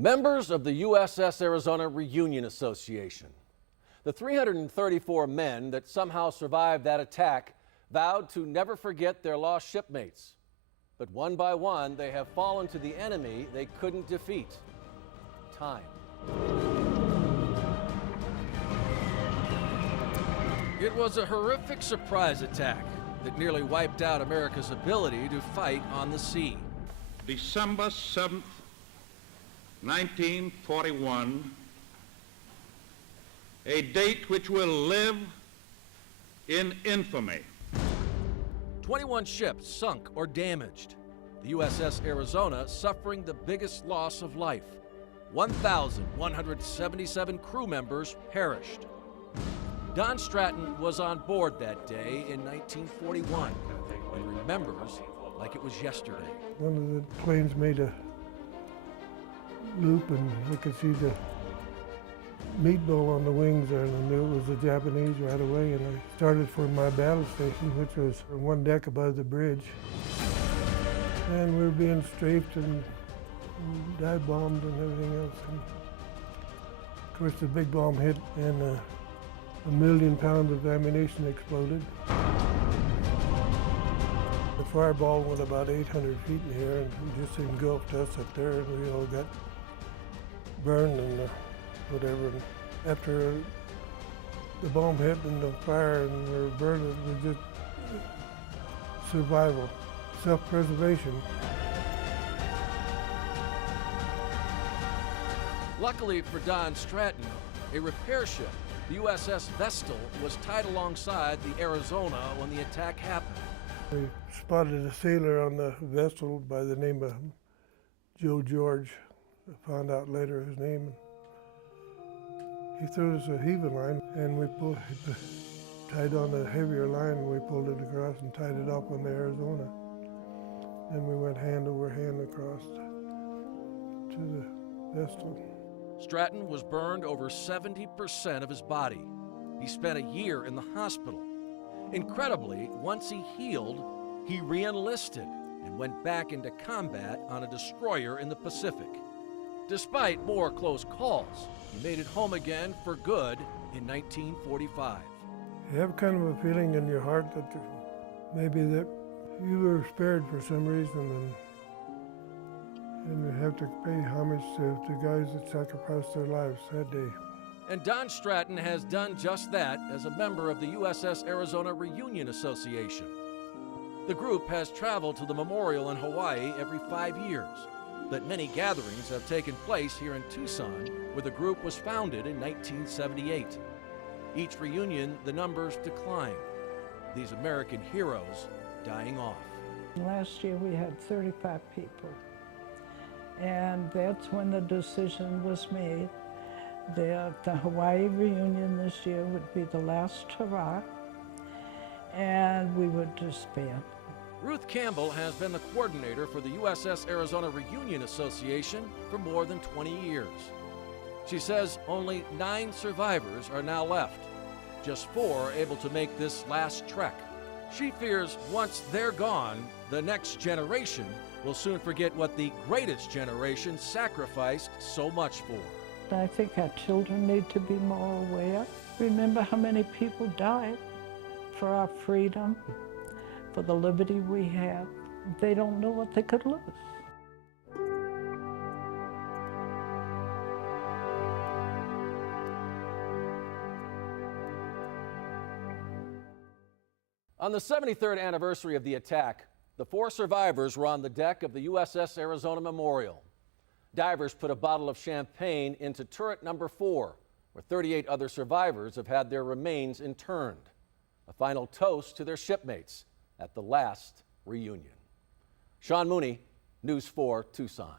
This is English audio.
Members of the USS Arizona Reunion Association. The 334 men that somehow survived that attack vowed to never forget their lost shipmates. But one by one, they have fallen to the enemy they couldn't defeat: time. It was a horrific surprise attack that nearly wiped out America's ability to fight on the sea. December 7th, 1941, a date which will live in infamy. 21 ships sunk or damaged. The USS Arizona suffering the biggest loss of life. 1,177 crew members perished. Don Stratton was on board that day in 1941 and remembers like it was yesterday. One of the planes made a loop and I could see the meatball on the wings there, and I knew it was the Japanese right away, and I started for my battle station, which was one deck above the bridge. And we were being strafed and dive bombed and everything else. And of course the big bomb hit and 1,000,000 pounds of ammunition exploded. The fireball went about 800 feet in the air and just engulfed us up there, and we all got burned and whatever. And after the bomb hit and the fire and we were burned, it was just survival, self-preservation. Luckily for Don Stratton, a repair ship, the USS Vestal, was tied alongside the Arizona when the attack happened. We spotted a sailor on the Vestal by the name of Joe George. I found out later his name. He threw us a heaving line, and we tied on a heavier line, and we pulled it across and tied it up on the Arizona. Then we went hand over hand across to the Vestal. Stratton was burned over 70% of his body. He spent a year in the hospital. Incredibly, once he healed, he re-enlisted and went back into combat on a destroyer in the Pacific. Despite more close calls, he made it home again for good in 1945. You have kind of a feeling in your heart that maybe that you were spared for some reason, and you have to pay homage to the guys that sacrificed their lives that day. And Don Stratton has done just that as a member of the USS Arizona Reunion Association. The group has traveled to the memorial in Hawaii every 5 years, but many gatherings have taken place here in Tucson, where the group was founded in 1978. Each reunion, the numbers decline. These American heroes dying off. Last year we had 35 people, and that's when the decision was made that the Hawaii reunion this year would be the last hurrah, and we would disband. Ruth Campbell has been the coordinator for the USS Arizona Reunion Association for more than 20 years. She says only 9 survivors are now left, just 4 able to make this last trek. She fears once they're gone, the next generation will soon forget what the greatest generation sacrificed so much for. I think our children need to be more aware. Remember how many people died for our freedom, for the liberty we have. They don't know what they could lose. On the 73rd anniversary of the attack, the 4 survivors were on the deck of the USS Arizona Memorial. Divers put a bottle of champagne into turret number 4, where 38 other survivors have had their remains interned. A final toast to their shipmates at the last reunion. Sean Mooney, News 4 Tucson.